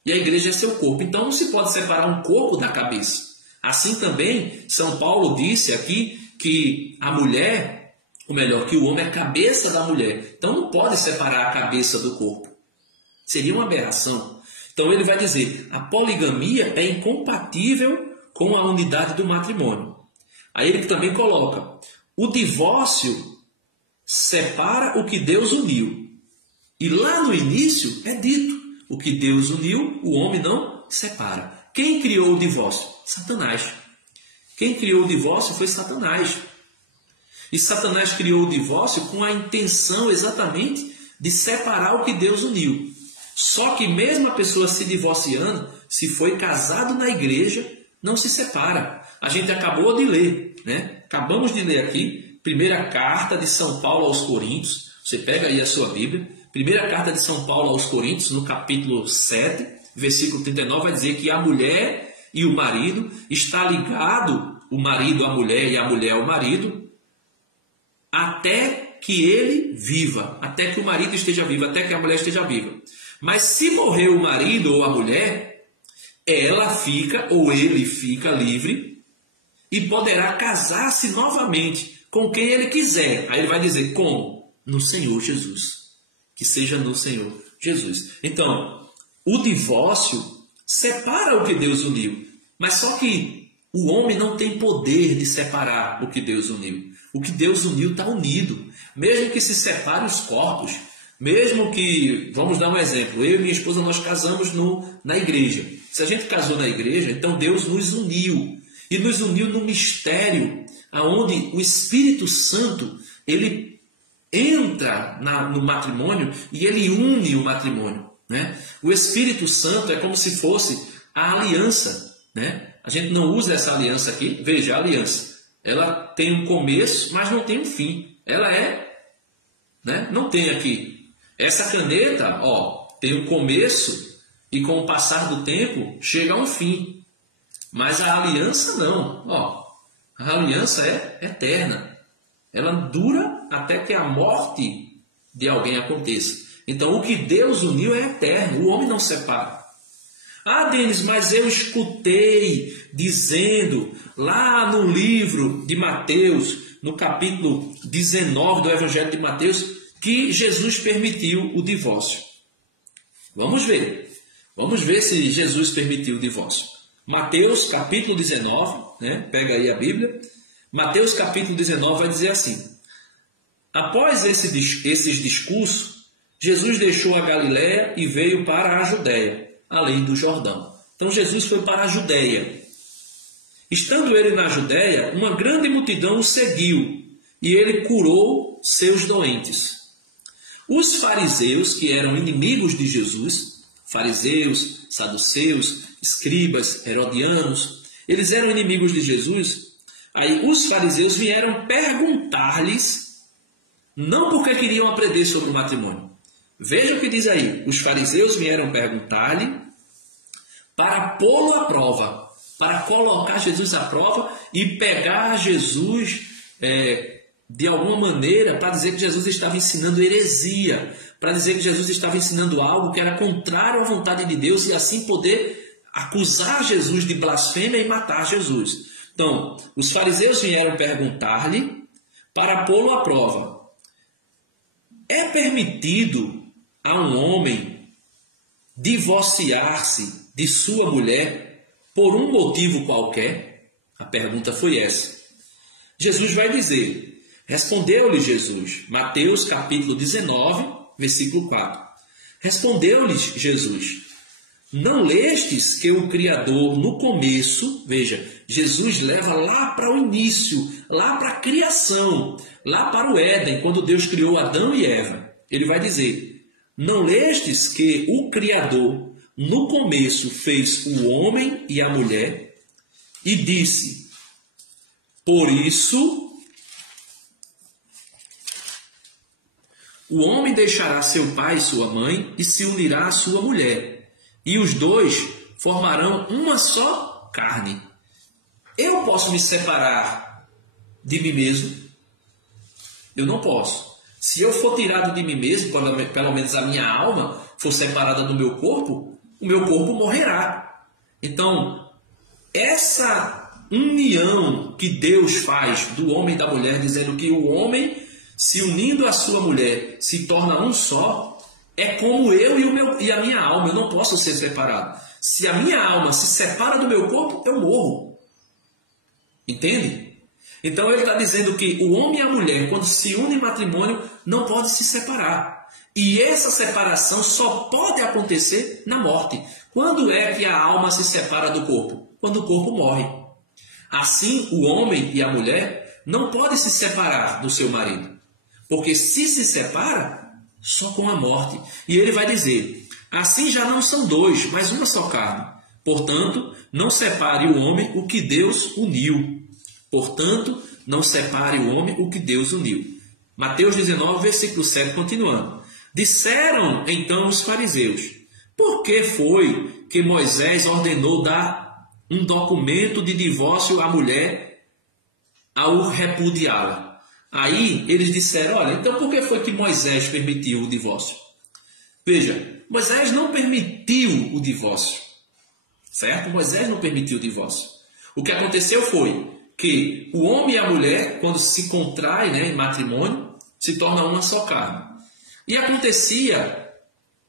E a igreja é seu corpo. Então não se pode separar um corpo da cabeça. Assim também, São Paulo disse aqui que a mulher, ou melhor, que o homem é a cabeça da mulher. Então não pode separar a cabeça do corpo. Seria uma aberração. Então ele vai dizer, a poligamia é incompatível com a unidade do matrimônio. Aí ele também coloca, o divórcio separa o que Deus uniu. E lá no início é dito, o que Deus uniu, o homem não separa. Quem criou o divórcio? Satanás. Quem criou o divórcio foi Satanás. E Satanás criou o divórcio com a intenção exatamente de separar o que Deus uniu. Só que mesmo a pessoa se divorciando, se foi casado na igreja, não se separa. A gente acabou de ler, né? Acabamos de ler aqui, primeira carta de São Paulo aos Coríntios. Você pega aí a sua Bíblia. Primeira carta de São Paulo aos Coríntios, no capítulo 7, versículo 39, vai dizer que a mulher e o marido está ligado, o marido à mulher e a mulher ao marido, até que ele viva, até que o marido esteja vivo, até que a mulher esteja viva. Mas se morrer o marido ou a mulher, ela fica ou ele fica livre e poderá casar-se novamente com quem ele quiser. Aí ele vai dizer, como? No Senhor Jesus. Que seja no Senhor Jesus. Então, o divórcio separa o que Deus uniu. Mas só que o homem não tem poder de separar o que Deus uniu. O que Deus uniu está unido. Mesmo que se separem os corpos, mesmo que, vamos dar um exemplo, eu e minha esposa nós casamos na igreja. Se a gente casou na igreja, então Deus nos uniu. E nos uniu no mistério, onde o Espírito Santo, ele entra no matrimônio e ele une o matrimônio, né? O Espírito Santo é como se fosse a aliança, né? A gente não usa essa aliança aqui. Veja, a aliança, ela tem um começo, mas não tem um fim. Ela né? Não tem aqui. Essa caneta, ó, tem um começo e com o passar do tempo chega a um fim. Mas a aliança não, ó. A aliança é eterna. Ela dura até que a morte de alguém aconteça. Então, o que Deus uniu é eterno. O homem não separa. Ah, Denis, mas eu escutei dizendo lá no livro de Mateus, no capítulo 19 do Evangelho de Mateus, que Jesus permitiu o divórcio. Vamos ver. Vamos ver se Jesus permitiu o divórcio. Mateus, capítulo 19, né? Pega aí a Bíblia. Mateus capítulo 19 vai dizer assim, após esses discursos, Jesus deixou a Galiléia e veio para a Judéia, além do Jordão. Então Jesus foi para a Judéia. Estando ele na Judéia, uma grande multidão o seguiu, e ele curou seus doentes. Os fariseus, que eram inimigos de Jesus, fariseus, saduceus, escribas, herodianos, eles eram inimigos de Jesus. Aí os fariseus vieram perguntar-lhes, não porque queriam aprender sobre o matrimônio. Veja o que diz aí. Os fariseus vieram perguntar-lhe para pô-lo à prova, para colocar Jesus à prova e pegar Jesus de alguma maneira para dizer que Jesus estava ensinando heresia, para dizer que Jesus estava ensinando algo que era contrário à vontade de Deus e assim poder acusar Jesus de blasfêmia e matar Jesus. Então, os fariseus vieram perguntar-lhe para pô-lo à prova. É permitido a um homem divorciar-se de sua mulher por um motivo qualquer? A pergunta foi essa. Jesus vai dizer, respondeu-lhe Jesus, Mateus capítulo 19, versículo 4. Respondeu-lhes Jesus, não lestes que o Criador no começo, veja, Jesus leva lá para o início, lá para a criação, lá para o Éden, quando Deus criou Adão e Eva. Ele vai dizer, não lestes que o Criador no começo fez o homem e a mulher e disse, Por isso, o homem deixará seu pai e sua mãe e se unirá à sua mulher, e os dois formarão uma só carne. Eu posso me separar de mim mesmo? Eu não posso. Se eu for tirado de mim mesmo, pelo menos a minha alma for separada do meu corpo, o meu corpo morrerá. Então, essa união que Deus faz do homem e da mulher, dizendo que o homem, se unindo à sua mulher, se torna um só, é como eu e a minha alma. Eu não posso ser separado. Se a minha alma se separa do meu corpo, eu morro. Entende? Então ele está dizendo que o homem e a mulher, quando se unem em matrimônio, não podem se separar. E essa separação só pode acontecer na morte. Quando é que a alma se separa do corpo? Quando o corpo morre. Assim, o homem e a mulher não podem se separar do seu marido. Porque se separa, só com a morte. E ele vai dizer, assim já não são dois, mas uma só carne. Portanto, não separe o homem o que Deus uniu. Portanto, não separe o homem o que Deus uniu. Mateus 19, versículo 7, continuando. Disseram então os fariseus, por que foi que Moisés ordenou dar um documento de divórcio à mulher ao repudiá-la? Aí eles disseram, olha, então por que foi que Moisés permitiu o divórcio? Veja, Moisés não permitiu o divórcio, certo? Moisés não permitiu o divórcio. O que aconteceu foi que o homem e a mulher, quando se contraem, em matrimônio, se torna uma só carne. E acontecia,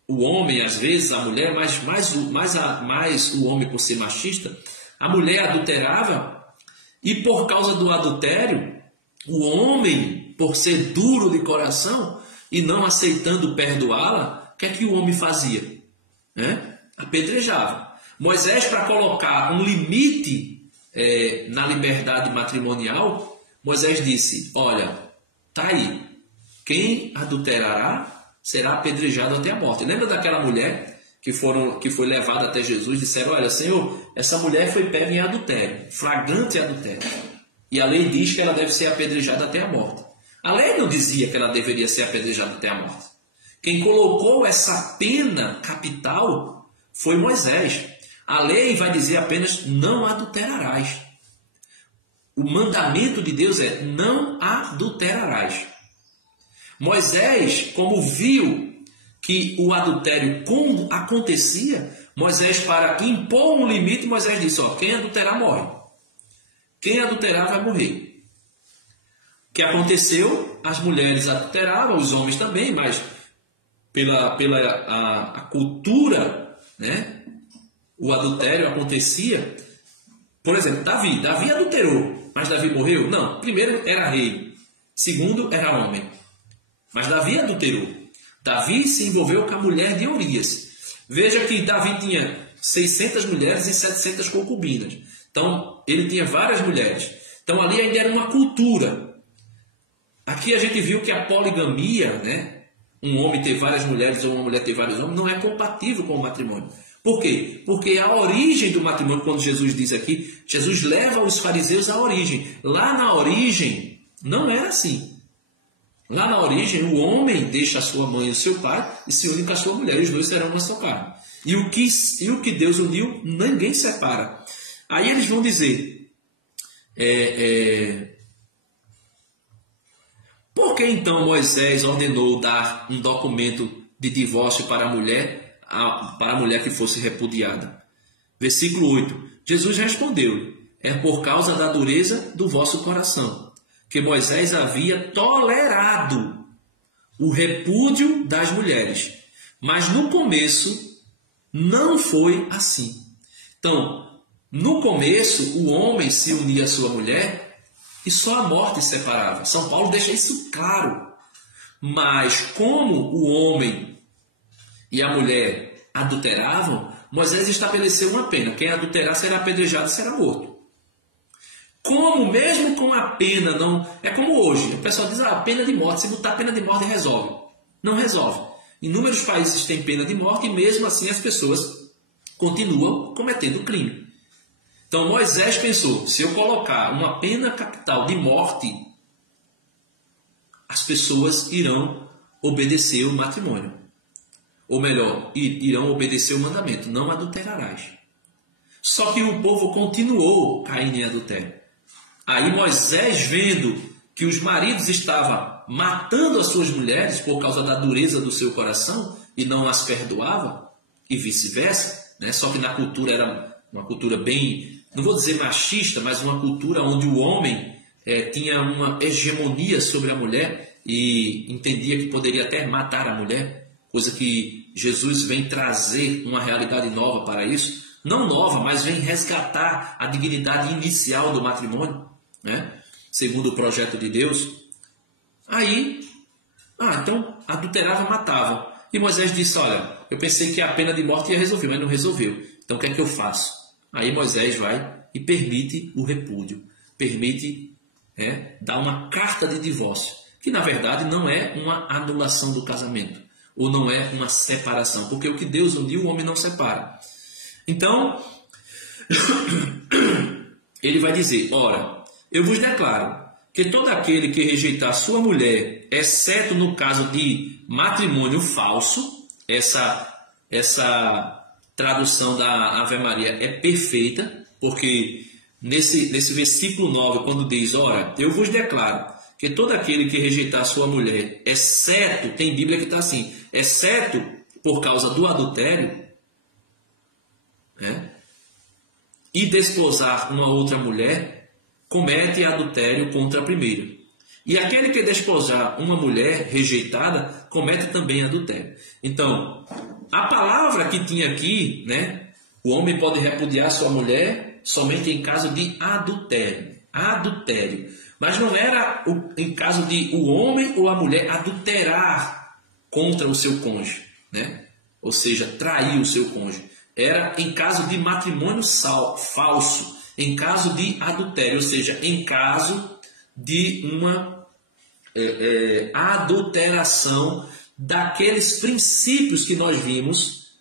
o homem às vezes, a mulher, mas mais o homem por ser machista, a mulher adulterava e por causa do adultério, o homem, por ser duro de coração e não aceitando perdoá-la, o que é que o homem fazia? Apedrejava. Moisés, para colocar um limite na liberdade matrimonial, Moisés disse, olha, tá aí, quem adulterará será apedrejado até a morte. Lembra daquela mulher que foi levada até Jesus e disseram, olha, Senhor, essa mulher foi pega em adultério, flagrante adultério. E a lei diz que ela deve ser apedrejada até a morte. A lei não dizia que ela deveria ser apedrejada até a morte. Quem colocou essa pena capital foi Moisés. A lei vai dizer apenas, não adulterarás. O mandamento de Deus é, não adulterarás. Moisés, como viu que o adultério acontecia, Moisés, para impor um limite, Moisés disse, quem adulterar morre. Quem adulterar vai morrer. O que aconteceu? As mulheres adulteravam, os homens também, mas pela a cultura, o adultério acontecia. Por exemplo, Davi adulterou, mas Davi morreu? Não, primeiro era rei, segundo era homem. Mas Davi adulterou. Davi se envolveu com a mulher de Urias. Veja que Davi tinha 600 mulheres e 700 concubinas. Então, ele tinha várias mulheres. Então, ali ainda era uma cultura. Aqui a gente viu que a poligamia, um homem ter várias mulheres ou uma mulher ter vários homens, não é compatível com o matrimônio. Por quê? Porque a origem do matrimônio, quando Jesus diz aqui, Jesus leva os fariseus à origem. Lá na origem, não era assim. Lá na origem, o homem deixa a sua mãe e o seu pai e se une com a sua mulher. E os dois serão uma só carne. E o que Deus uniu, ninguém separa. Aí eles vão dizer, por que então Moisés ordenou dar um documento de divórcio para a mulher que fosse repudiada? Versículo 8. Jesus respondeu, é por causa da dureza do vosso coração, que Moisés havia tolerado o repúdio das mulheres. Mas no começo não foi assim. Então, no começo, o homem se unia à sua mulher e só a morte separava. São Paulo deixa isso claro. Mas como o homem e a mulher adulteravam, Moisés estabeleceu uma pena. Quem adulterar será apedrejado e será morto. Como mesmo com a pena não... É como hoje. O pessoal diz, pena de morte. Se botar pena de morte resolve. Não resolve. Inúmeros países têm pena de morte e mesmo assim as pessoas continuam cometendo crime. Então Moisés pensou, se eu colocar uma pena capital de morte, as pessoas irão obedecer o matrimônio. Ou melhor, irão obedecer o mandamento, não adulterarás. Só que o povo continuou caindo em adultério. Aí Moisés, vendo que os maridos estavam matando as suas mulheres por causa da dureza do seu coração e não as perdoava, e vice-versa, né? Só que na cultura era uma cultura bem, não vou dizer machista, mas uma cultura onde o homem tinha uma hegemonia sobre a mulher e entendia que poderia até matar a mulher, coisa que Jesus vem trazer uma realidade nova para isso. Não nova, mas vem resgatar a dignidade inicial do matrimônio, né? Segundo o projeto de Deus. Aí, então adulterava, matava. E Moisés disse, olha, eu pensei que a pena de morte ia resolver, mas não resolveu. Então o que é que eu faço? Aí Moisés vai e permite o repúdio. Permite dar uma carta de divórcio, que na verdade não é uma anulação do casamento, ou não é uma separação, porque o que Deus uniu, o homem não separa. Então, ele vai dizer, ora, eu vos declaro que todo aquele que rejeitar sua mulher, exceto no caso de matrimônio falso, essa tradução da Ave Maria é perfeita, porque nesse versículo 9, quando diz, ora, eu vos declaro que todo aquele que rejeitar sua mulher, exceto, tem Bíblia que está assim, exceto por causa do adultério, e desposar uma outra mulher, comete adultério contra a primeira. E aquele que desposar uma mulher rejeitada, comete também adultério. Então, a palavra que tinha aqui, o homem pode repudiar sua mulher somente em caso de adultério. Adultério. Mas não era em caso de o homem ou a mulher adulterar contra o seu cônjuge, ou seja, trair o seu cônjuge. Era em caso de matrimônio falso, em caso de adultério, ou seja, em caso de uma adulteração daqueles princípios que nós vimos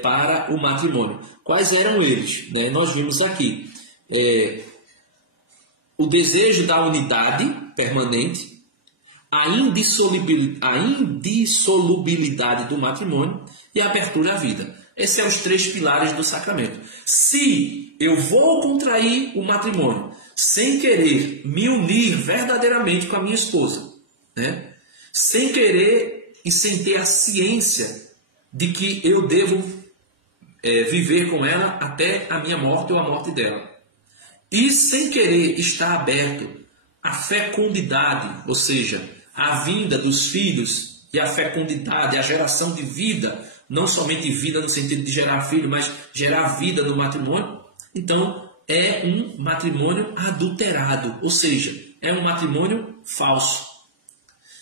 para o matrimônio. Quais eram eles? Nós vimos aqui o desejo da unidade permanente, a indissolubilidade do matrimônio e a abertura à vida. Esses são os 3 pilares do sacramento. Se eu vou contrair o matrimônio sem querer me unir verdadeiramente com a minha esposa, sem querer e sem ter a ciência de que eu devo viver com ela até a minha morte ou a morte dela, e sem querer estar aberto à fecundidade, ou seja, à vinda dos filhos e à fecundidade, à geração de vida, não somente vida no sentido de gerar filho, mas gerar vida no matrimônio, então é um matrimônio adulterado, ou seja, é um matrimônio falso.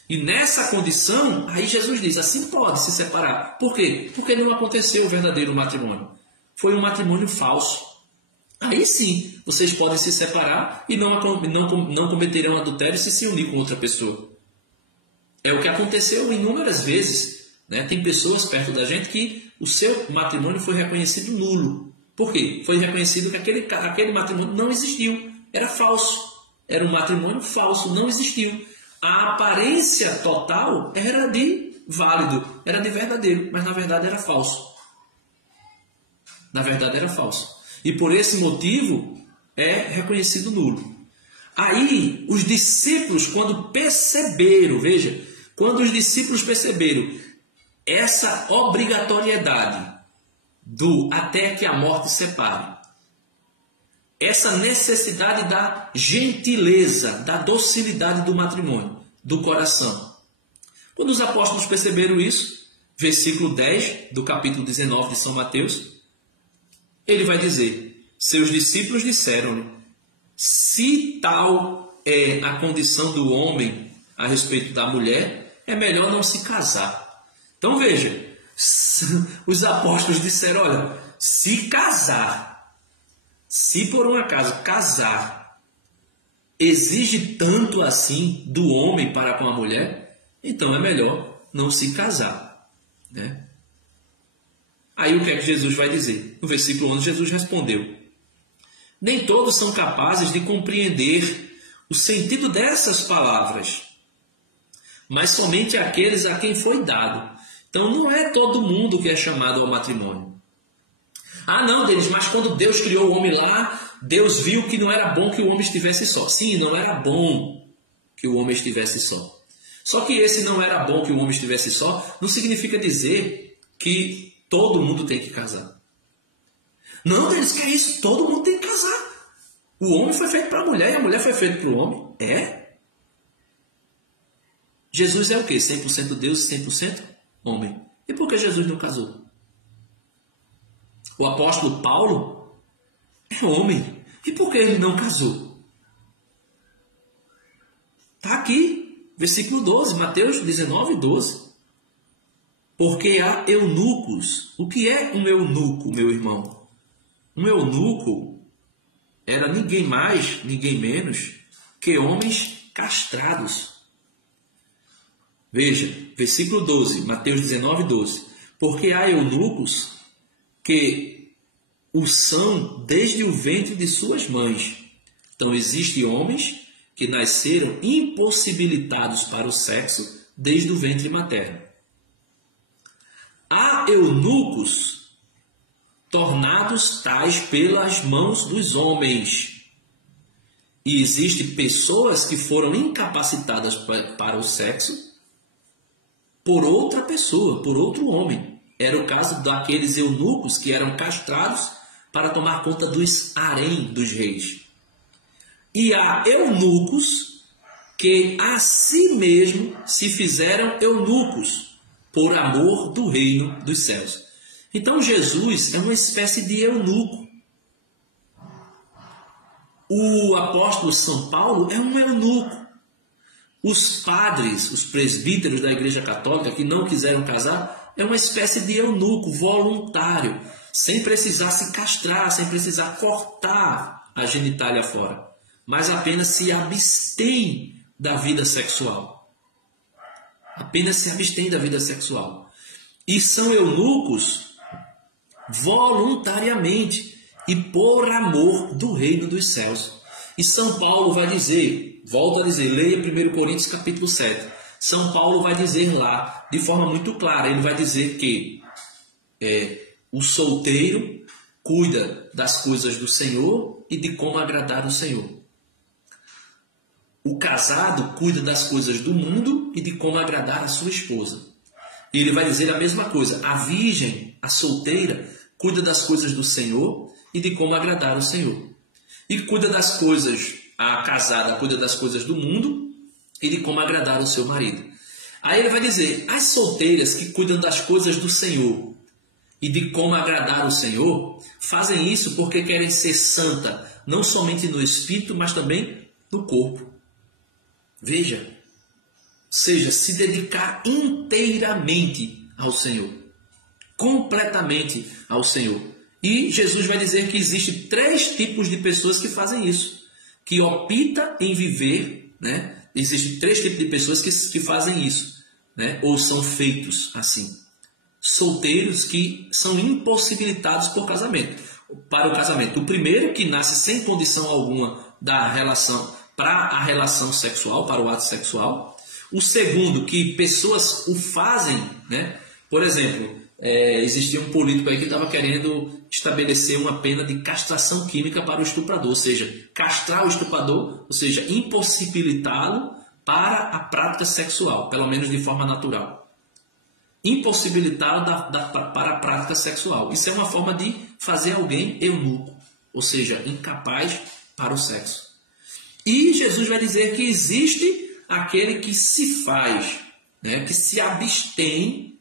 E nessa condição, aí Jesus diz, assim pode se separar. Por quê? Porque não aconteceu o verdadeiro matrimônio. Foi um matrimônio falso. Aí sim, vocês podem se separar e não cometerão adultério se unir com outra pessoa. É o que aconteceu inúmeras vezes. Tem pessoas perto da gente que o seu matrimônio foi reconhecido nulo. Por quê? Foi reconhecido que aquele matrimônio não existiu. Era falso. Era um matrimônio falso, não existiu. A aparência total era de válido, era de verdadeiro, mas na verdade era falso. Na verdade era falso. E por esse motivo é reconhecido nulo. Aí os discípulos, quando perceberam, veja, quando os discípulos perceberam essa obrigatoriedade do até que a morte separe, essa necessidade da gentileza, da docilidade do matrimônio, do coração. Quando os apóstolos perceberam isso, versículo 10 do capítulo 19 de São Mateus, ele vai dizer, seus discípulos disseram-lhe, se tal é a condição do homem a respeito da mulher, é melhor não se casar. Então veja, os apóstolos disseram, olha, se casar, se por um acaso casar, exige tanto assim do homem para com a mulher, então é melhor não se casar. Aí o que é que Jesus vai dizer? No versículo 11 Jesus respondeu, Nem todos são capazes de compreender o sentido dessas palavras, mas somente aqueles a quem foi dado. Então não é todo mundo que é chamado ao matrimônio. Ah, não, Denis, mas quando Deus criou o homem lá, Deus viu que não era bom que o homem estivesse só. Sim, não era bom que o homem estivesse só. Só que esse não era bom que o homem estivesse só, não significa dizer que todo mundo tem que casar. Não, Denis, que é isso? Todo mundo tem que casar. O homem foi feito para a mulher e a mulher foi feita para o homem. É? Jesus é o quê? 100% Deus e 100% homem. E por que Jesus não casou? O apóstolo Paulo é homem. E por que ele não casou? Está aqui, versículo 12, Mateus 19, 12. Porque há eunucos. O que é um eunuco, meu irmão? Um eunuco era ninguém mais, ninguém menos que homens castrados. Veja, versículo 12, Mateus 19, 12. Porque há eunucos que o são desde o ventre de suas mães. Então, existem homens que nasceram impossibilitados para o sexo desde o ventre materno. Há eunucos tornados tais pelas mãos dos homens. E existem pessoas que foram incapacitadas para o sexo por outra pessoa, por outro homem. Era o caso daqueles eunucos que eram castrados para tomar conta dos harém dos reis. E há eunucos que a si mesmo se fizeram eunucos por amor do reino dos céus. Então Jesus é uma espécie de eunuco. O apóstolo São Paulo é um eunuco. Os padres, os presbíteros da Igreja Católica que não quiseram casar, é uma espécie de eunuco voluntário, sem precisar se castrar, sem precisar cortar a genitália fora, mas apenas se abstém da vida sexual. Apenas se abstém da vida sexual. E são eunucos voluntariamente e por amor do reino dos céus. E São Paulo vai dizer, volta a dizer, leia 1 Coríntios capítulo 7. São Paulo vai dizer lá, de forma muito clara, ele vai dizer que o solteiro cuida das coisas do Senhor e de como agradar o Senhor. O casado cuida das coisas do mundo e de como agradar a sua esposa. E ele vai dizer a mesma coisa. A virgem, a solteira, cuida das coisas do Senhor e de como agradar o Senhor. E cuida das coisas, a casada cuida das coisas do mundo e de como agradar o seu marido. Aí ele vai dizer, as solteiras que cuidam das coisas do Senhor e de como agradar o Senhor, fazem isso porque querem ser santa, não somente no espírito, mas também no corpo. Veja, seja, se dedicar inteiramente ao Senhor, completamente ao Senhor. E Jesus vai dizer que existem 3 tipos de pessoas que fazem isso, que optam em viver, né? Existem 3 tipos de pessoas que fazem isso, né? Ou são feitos assim. Solteiros que são impossibilitados para o casamento. O primeiro, que nasce sem condição alguma da relação, para a relação sexual, para o ato sexual. O segundo, que pessoas o fazem, né? Por exemplo, existia um político aí que estava querendo estabelecer uma pena de castração química para o estuprador, ou seja, castrar o estuprador, ou seja, impossibilitá-lo para a prática sexual, pelo menos de forma natural. Impossibilitá-lo para a prática sexual. Isso é uma forma de fazer alguém eunuco, ou seja, incapaz para o sexo. E Jesus vai dizer que existe aquele que se faz, né, que se abstém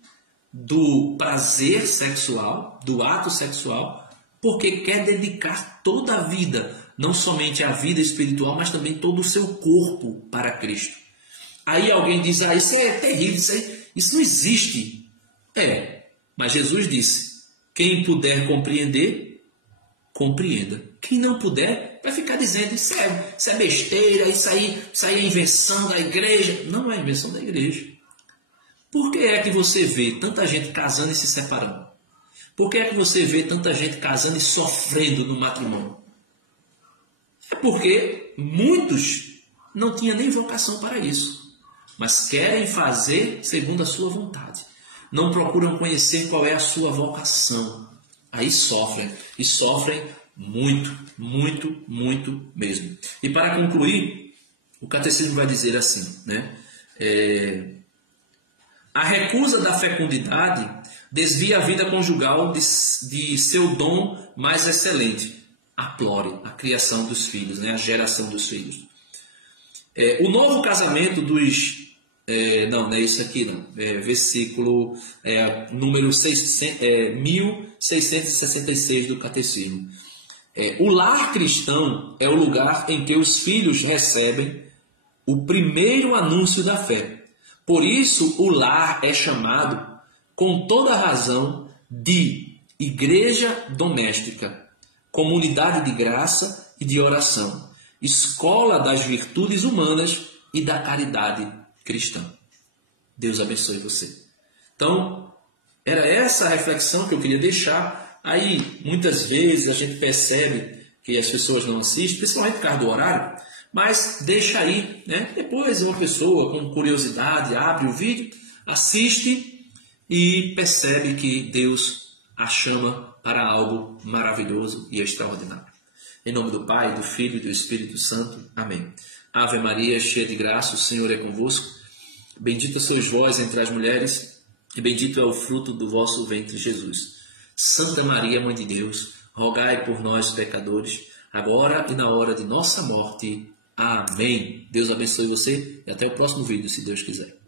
do prazer sexual, do ato sexual, porque quer dedicar toda a vida, não somente a vida espiritual, mas também todo o seu corpo para Cristo. Aí alguém diz, isso é terrível, isso não existe. Mas Jesus disse, quem puder compreender, compreenda. Quem não puder, vai ficar dizendo, isso é besteira, isso aí é invenção da igreja. Não é invenção da igreja. Por que é que você vê tanta gente casando e se separando? Por que é que você vê tanta gente casando e sofrendo no matrimônio? É porque muitos não tinham nem vocação para isso, mas querem fazer segundo a sua vontade. Não procuram conhecer qual é a sua vocação. Aí sofrem, e sofrem muito, muito, muito mesmo. E para concluir, o catecismo vai dizer assim, né? A recusa da fecundidade desvia a vida conjugal de seu dom mais excelente, a plore, a criação dos filhos, né? A geração dos filhos. O novo casamento dos... não é isso aqui não. Versículo número 1666 do Catecismo. O lar cristão é o lugar em que os filhos recebem o primeiro anúncio da fé. Por isso o lar é chamado, com toda razão, de igreja doméstica, comunidade de graça e de oração, escola das virtudes humanas e da caridade cristã. Deus abençoe você. Então, era essa a reflexão que eu queria deixar. Aí, muitas vezes, a gente percebe que as pessoas não assistem, principalmente por causa do horário, mas deixa aí, né? Depois uma pessoa com curiosidade abre o vídeo, assiste e percebe que Deus a chama para algo maravilhoso e extraordinário. Em nome do Pai, do Filho e do Espírito Santo. Amém. Ave Maria, cheia de graça, o Senhor é convosco. Bendita sois vós entre as mulheres, e bendito é o fruto do vosso ventre, Jesus. Santa Maria, Mãe de Deus, rogai por nós, pecadores, agora e na hora de nossa morte. Amém. Deus abençoe você e até o próximo vídeo, se Deus quiser.